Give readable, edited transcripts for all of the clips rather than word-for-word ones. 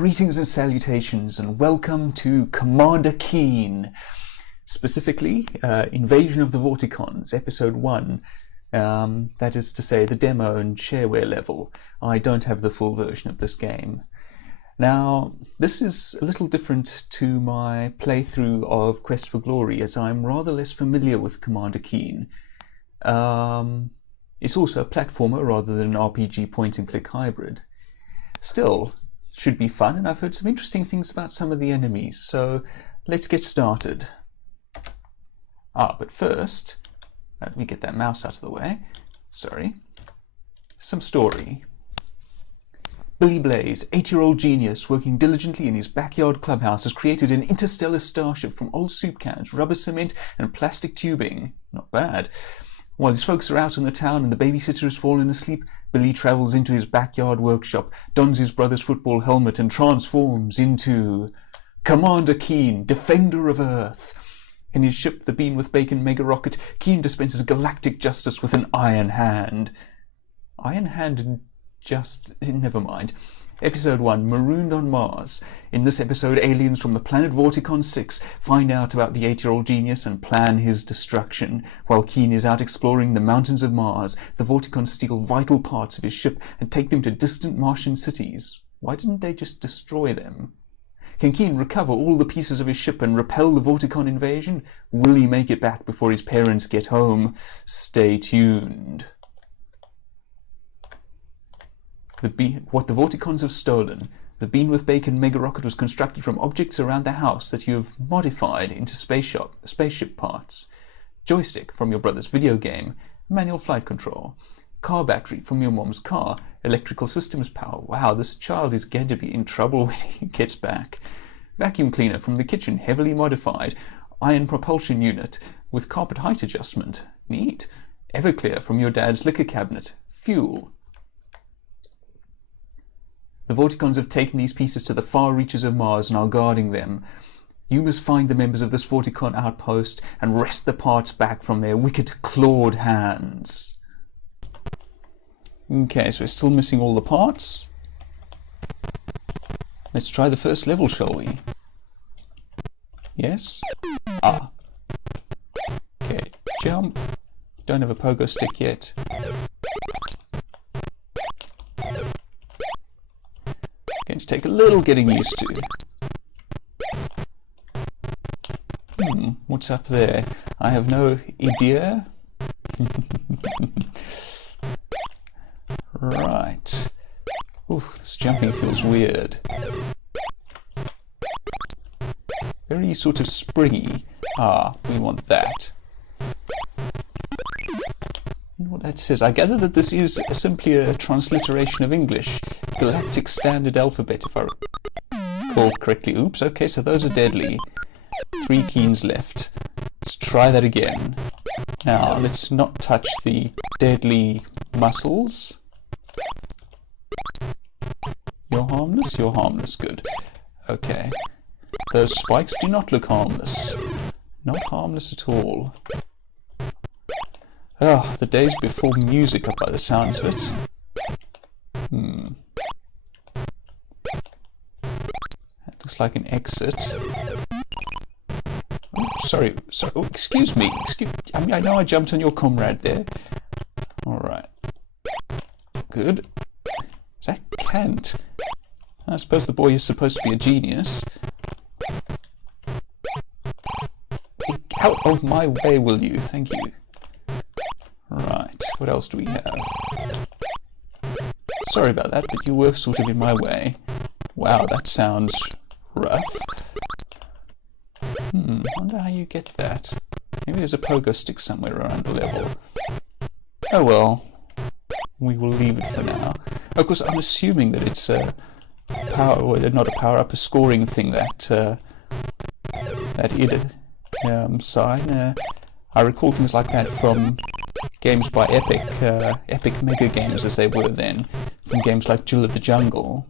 Greetings and salutations, and welcome to Commander Keen, specifically Invasion of the Vorticons, Episode 1, that is to say the demo and shareware level. I don't have the full version of this game. Now, this is a little different to my playthrough of Quest for Glory, as I'm rather less familiar with Commander Keen. It's also a platformer rather than an RPG point-and-click hybrid. Still, should be fun, and I've heard some interesting things about some of the enemies, so let's get started. But first, let me get that mouse out of the way. Sorry. Some story. Billy Blaze, 8-year-old genius working diligently in his backyard clubhouse, has created an interstellar starship from old soup cans, rubber cement, and plastic tubing. Not bad. While his folks are out in the town and the babysitter has fallen asleep, Billy travels into his backyard workshop, dons his brother's football helmet, and transforms into Commander Keen, Defender of Earth. In his ship, the Bean with Bacon mega rocket, Keen dispenses galactic justice with an iron hand. Iron hand and never mind. Episode 1, Marooned on Mars. In this episode, aliens from the planet Vorticons 6 find out about the 8-year-old genius and plan his destruction. While Keen is out exploring the mountains of Mars, the Vorticons steal vital parts of his ship and take them to distant Martian cities. Why didn't they just destroy them? Can Keen recover all the pieces of his ship and repel the Vorticon invasion? Will he make it back before his parents get home? Stay tuned. What the Vorticons have stolen. The Bean with Bacon mega rocket was constructed from objects around the house that you have modified into spaceship parts. Joystick from your brother's video game. Manual flight control. Car battery from your mom's car. Electrical systems power. Wow, this child is going to be in trouble when he gets back. Vacuum cleaner from the kitchen, heavily modified. Iron propulsion unit with carpet height adjustment. Neat. Everclear from your dad's liquor cabinet. Fuel. The Vorticons have taken these pieces to the far reaches of Mars and are guarding them. You must find the members of this Vorticon outpost and wrest the parts back from their wicked clawed hands. Okay, so we're still missing all the parts. Let's try the first level, shall we? Yes? Okay, jump. Don't have a pogo stick yet. Going to take a little getting used to. What's up there? I have no idea. Right. Ooh, this jumping feels weird. Very sort of springy. We want that. What that says, I gather that this is simply a transliteration of English. Galactic Standard Alphabet, if I recall correctly. Oops, okay, so those are deadly. 3 Keens left. Let's try that again. Now, let's not touch the deadly muscles. You're harmless? You're harmless, good. Okay. Those spikes do not look harmless. Not harmless at all. The days before music up by the sounds of it. That looks like an exit. Sorry. Oh, excuse me. I know I jumped on your comrade there. Alright. Good. Is that Kant? I suppose the boy is supposed to be a genius. Out of my way, will you? Thank you. Right, what else do we have? Sorry about that, but you were sort of in my way. Wow, that sounds rough. Wonder how you get that. Maybe there's a pogo stick somewhere around the level. Oh well, we will leave it for now. Of course, I'm assuming that it's a scoring thing, that id sign. I recall things like that from games by Epic Mega Games as they were then, from games like Jill of the Jungle.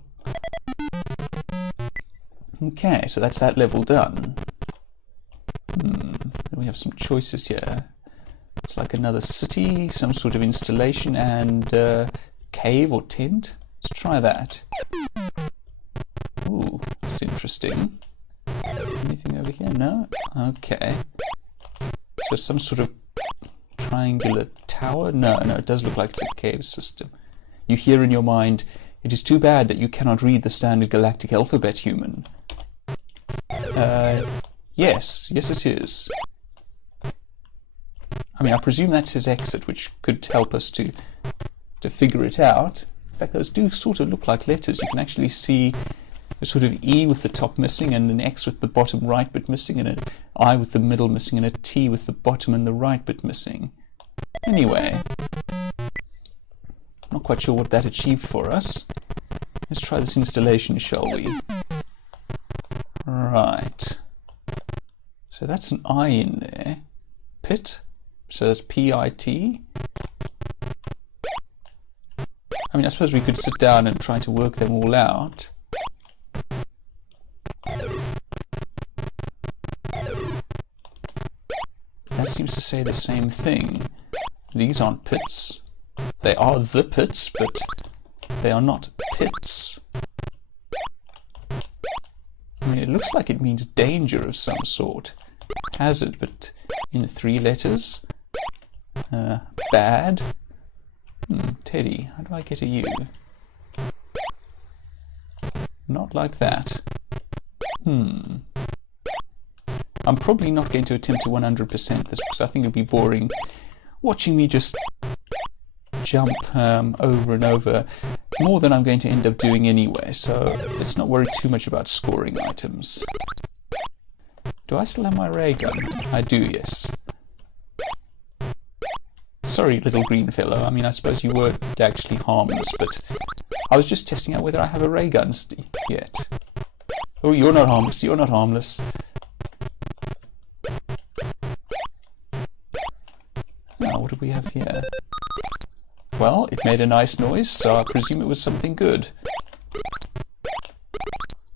Okay, so that's that level done. We have some choices here. It's like another city, some sort of installation, and cave or tent. Let's try that. Ooh, That's interesting. Anything over here? No? Okay. So some sort of triangular tower? No, it does look like it's a cave system. You hear in your mind, "It is too bad that you cannot read the standard galactic alphabet, human." Yes it is. I mean, I presume that's his exit, which could help us to figure it out. In fact, those do sort of look like letters. You can actually see a sort of E with the top missing, and an X with the bottom right bit missing, and an I with the middle missing, and a T with the bottom and the right bit missing. Anyway, not quite sure what that achieved for us. Let's try this installation, shall we? Right. So that's an I in there. Pit. So that's P-I-T. I mean, I suppose we could sit down and try to work them all out. That seems to say the same thing. These aren't pits. They are the pits, but they are not pits. I mean, it looks like it means danger of some sort. Hazard, but in 3 letters. Bad. Teddy, how do I get a U? Not like that. I'm probably not going to attempt to 100% this, because I think it'd be boring watching me just jump over and over, more than I'm going to end up doing anyway, so let's not worry too much about scoring items. Do I still have my ray gun? I do, yes. Sorry, little green fellow. I mean, I suppose you weren't actually harmless, but I was just testing out whether I have a ray gun yet. Oh, you're not harmless. You're not harmless. Now, what do we have here? Well, it made a nice noise, so I presume it was something good.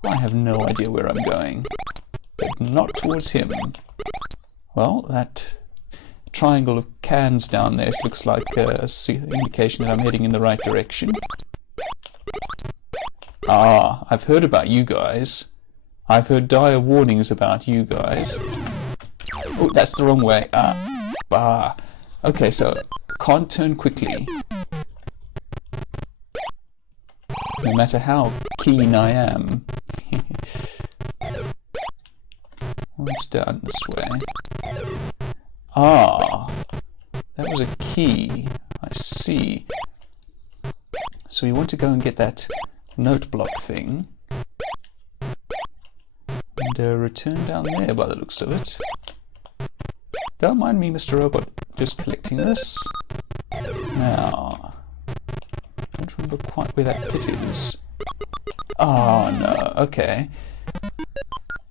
I have no idea where I'm going, but not towards him. Well, that triangle of cans down there looks like an indication that I'm heading in the right direction. Ah, I've heard about you guys. I've heard dire warnings about you guys. Oh, that's the wrong way. Bah. Okay, so can't turn quickly. No matter how keen I am. What's down this way? Ah, that was a key. I see. So we want to go and get that note block thing. And return down there by the looks of it. Don't mind me, Mr. Robot, just collecting this. Now, I don't remember quite where that pit is. Oh no, okay.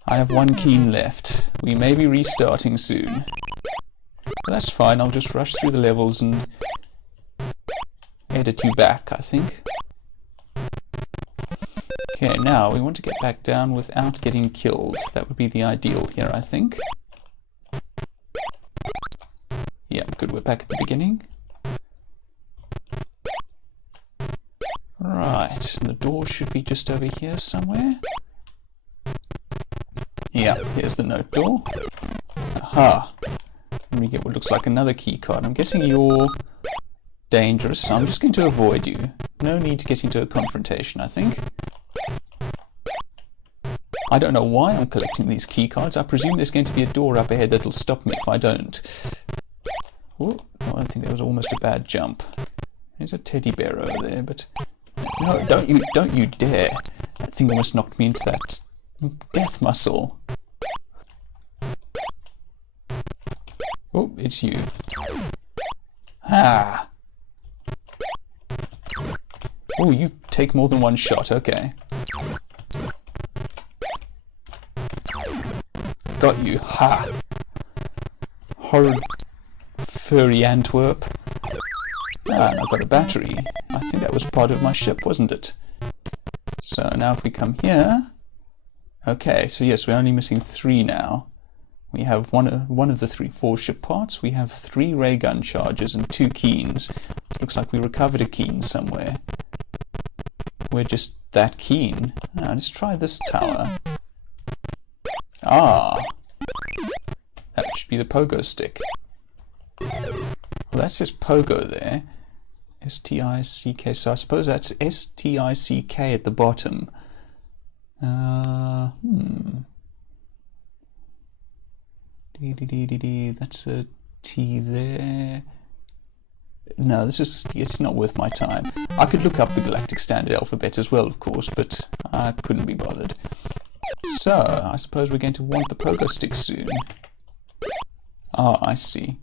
I have 1 keen left. We may be restarting soon. But that's fine, I'll just rush through the levels and edit you back, I think. Okay, now we want to get back down without getting killed. That would be the ideal here, I think. Yeah, good, we're back at the beginning. Right, and the door should be just over here somewhere. Yeah, here's the note door. Aha! Let me get what looks like another key card. I'm guessing you're dangerous, so I'm just going to avoid you. No need to get into a confrontation, I think. I don't know why I'm collecting these key cards. I presume there's going to be a door up ahead that'll stop me if I don't. Oh, I think that was almost a bad jump. There's a teddy bear over there, but no, don't you dare! That thing almost knocked me into that death muscle. Oh, it's you. Ah! Oh, you take more than one shot, okay. Got you, ha! Horrid furry Antwerp. Ah, and I've got a battery. I think that was part of my ship, wasn't it? So now if we come here... Okay, so yes, we're only missing 3 now. We have one of the 4 ship parts. We have 3 ray gun charges and 2 keens. It looks like we recovered a keen somewhere. We're just that keen. Now let's try this tower. Ah, that should be the pogo stick. Well, that says pogo there. S-T-I-C-K, so I suppose that's S-T-I-C-K at the bottom. That's a T there. No, it's not worth my time. I could look up the Galactic Standard Alphabet as well, of course, but I couldn't be bothered. So, I suppose we're going to want the pogo stick soon. Ah, I see.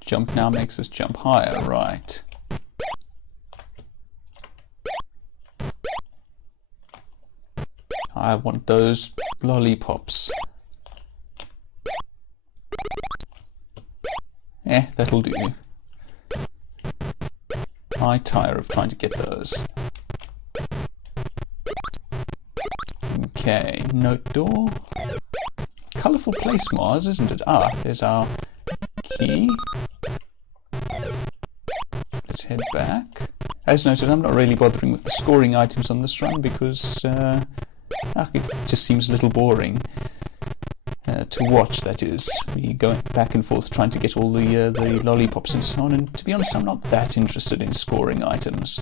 Jump now makes us jump higher, right. I want those lollipops. That'll do. I tire of trying to get those. Okay, note door. Colourful place, Mars, isn't it? Ah, there's our key. Let's head back. As noted, I'm not really bothering with the scoring items on this run because it just seems a little boring to watch, that is. We going back and forth trying to get all the lollipops and so on, and to be honest, I'm not that interested in scoring items.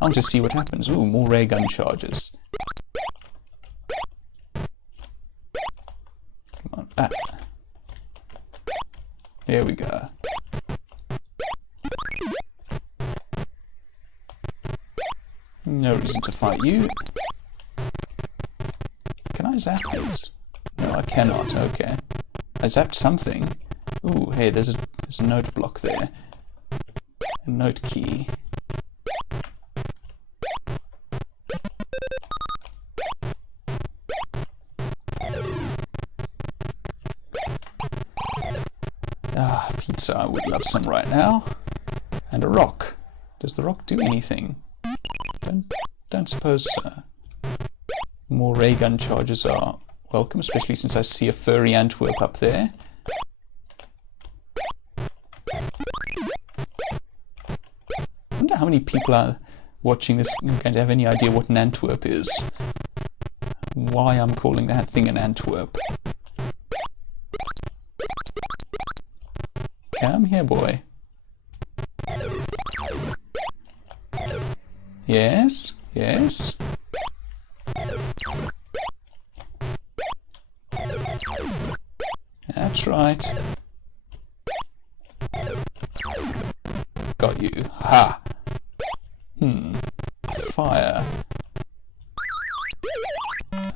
I'll just see what happens. Ooh, more ray gun charges. Come on. Ah. There we go. No reason to fight you. Can I zap these? No, I cannot. Okay. I zapped something. Ooh, hey, there's a note block there. A note key. Ah, pizza. I would love some right now. And a rock. Does the rock do anything? Don't suppose so. More ray gun charges are welcome, especially since I see a furry Antwerp up there. I wonder how many people are watching this and going to have any idea what an Antwerp is. Why I'm calling that thing an Antwerp. Come here, boy. Yes, yes. That's right. Got you. Ha! Fire.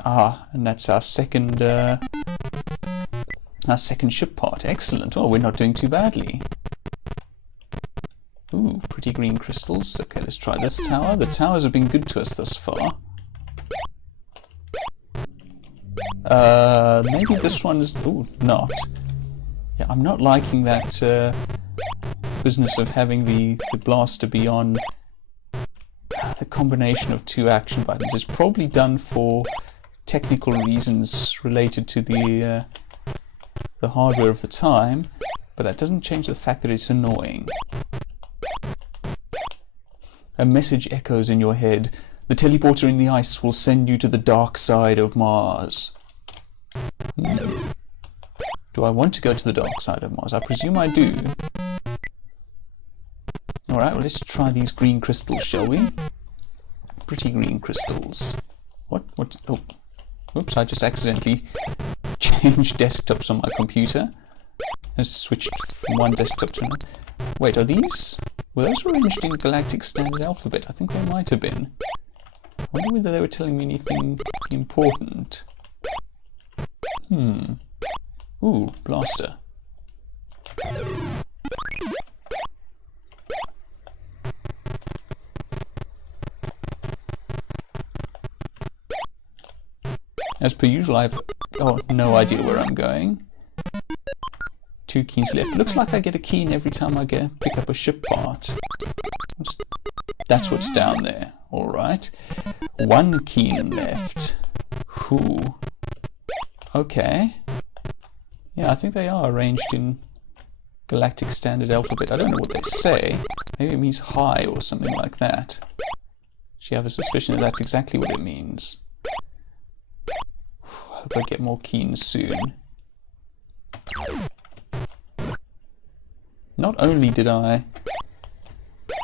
Ah, and that's our second ship part. Excellent. Well, we're not doing too badly. Ooh, pretty green crystals. Okay, let's try this tower. The towers have been good to us thus far. Maybe this one's... Ooh, not. Yeah, I'm not liking that business of having the blaster be on the combination of two action buttons. It's probably done for technical reasons related to the hardware of the time, but that doesn't change the fact that it's annoying. A message echoes in your head. The teleporter in the ice will send you to the dark side of Mars. Do I want to go to the dark side of Mars? I presume I do. Alright, well, let's try these green crystals, shall we? Pretty green crystals. What? Oh. Whoops, I just accidentally changed desktops on my computer. I switched from one desktop to another. Wait, are these... Were those arranged in Galactic Standard Alphabet? I think they might have been. I wonder whether they were telling me anything important. Ooh, blaster. As per usual, I've no idea where I'm going. 2 keys left. Looks like I get a key in every time I pick up a ship part. That's what's down there. Alright. 1 key left. Whew. Okay. Yeah, I think they are arranged in Galactic Standard Alphabet. I don't know what they say. Maybe it means high or something like that. Actually, I have a suspicion that that's exactly what it means. Hope I get more keens soon. Not only did I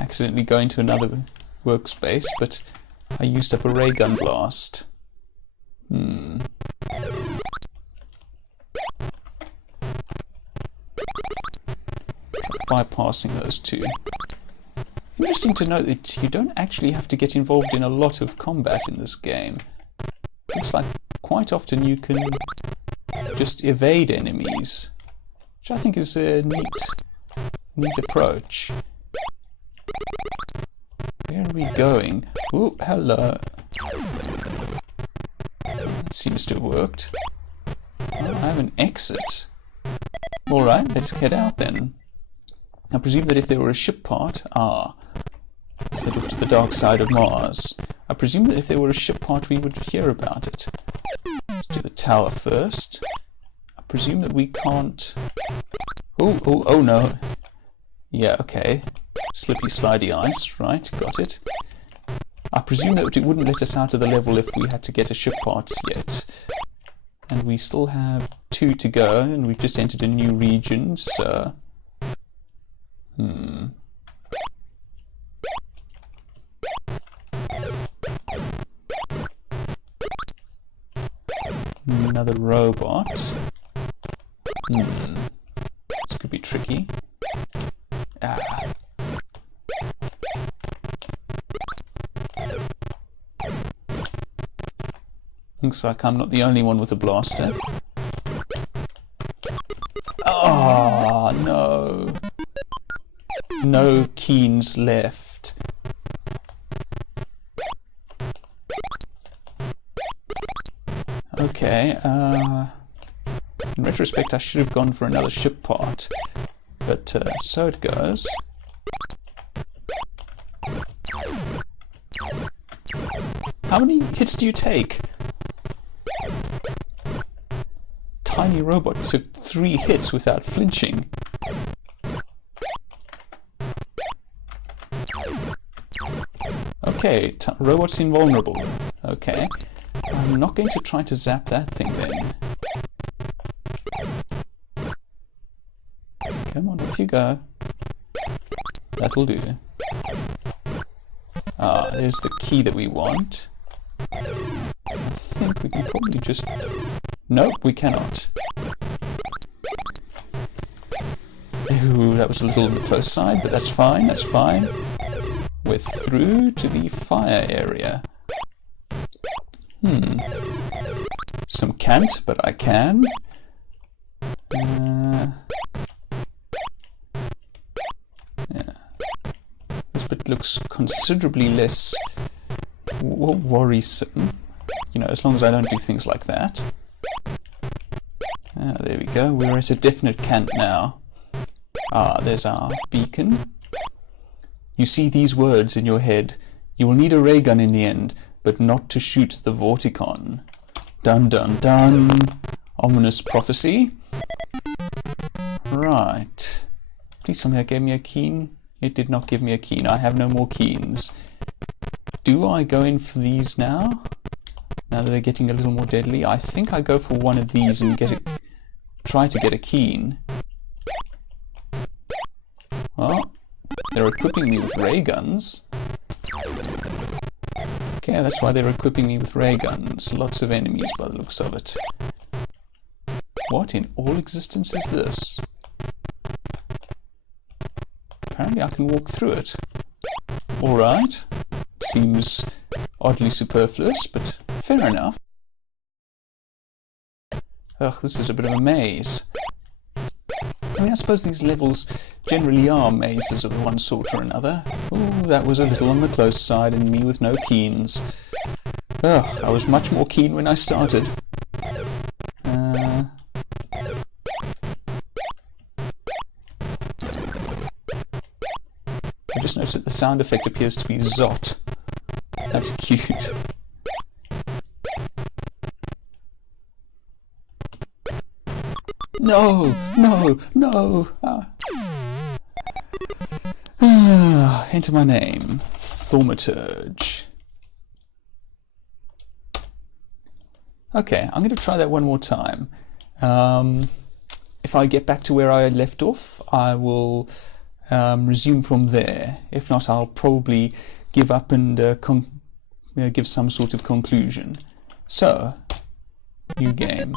accidentally go into another workspace, but I used up a ray gun blast. Bypassing those two. Interesting to note that you don't actually have to get involved in a lot of combat in this game. Looks like quite often you can just evade enemies, which I think is a neat approach. Where are we going? Oh, hello. That seems to have worked. Oh, I have an exit. Alright, let's head out then. I presume that if there were a ship part... let's head off to the dark side of Mars. I presume that if there were a ship part we would hear about it. Let's do the tower first. I presume that we can't... Oh no. Yeah, okay. Slippy slidey ice, right, got it. I presume that it wouldn't let us out of the level if we had to get a ship parts yet. And we still have 2 to go, and we've just entered a new region, so... Another robot. This could be tricky. Looks like I'm not the only one with a blaster. Oh, no. No keens left. Okay, in retrospect I should have gone for another ship part, but so it goes. How many hits do you take? Tiny robot took 3 hits without flinching. Okay, robot's invulnerable. Okay. I'm not going to try to zap that thing then. Come on, off you go. That'll do. There's the key that we want. I think we can probably just... Nope, we cannot. Ooh, that was a little on the close side, but that's fine, that's fine. We're through to the fire area. Some can't, but I can. Yeah. This bit looks considerably less worrisome. You know, as long as I don't do things like that. There we go. We're at a definite can't now. There's our beacon. You see these words in your head. You will need a ray gun in the end, but not to shoot the Vorticon. Dun dun dun. Ominous prophecy. Right. Please tell me that gave me a keen. It did not give me a keen. I have no more keens. Do I go in for these now? Now that they're getting a little more deadly? I think I go for one of these and try to get a keen. Well, they're equipping me with ray guns. Okay, that's why they're equipping me with ray guns. Lots of enemies by the looks of it. What in all existence is this? Apparently I can walk through it. Alright. Seems oddly superfluous, but fair enough. Ugh, this is a bit of a maze. I mean, I suppose these levels generally are mazes of one sort or another. Ooh, that was a little on the close side, and me with no keens. Ugh, I was much more keen when I started. I just noticed that the sound effect appears to be Zot. That's cute. No! No! No! Enter my name. Thaumaturge. Okay, I'm going to try that one more time. If I get back to where I left off, I will resume from there. If not, I'll probably give up and give some sort of conclusion. So, new game.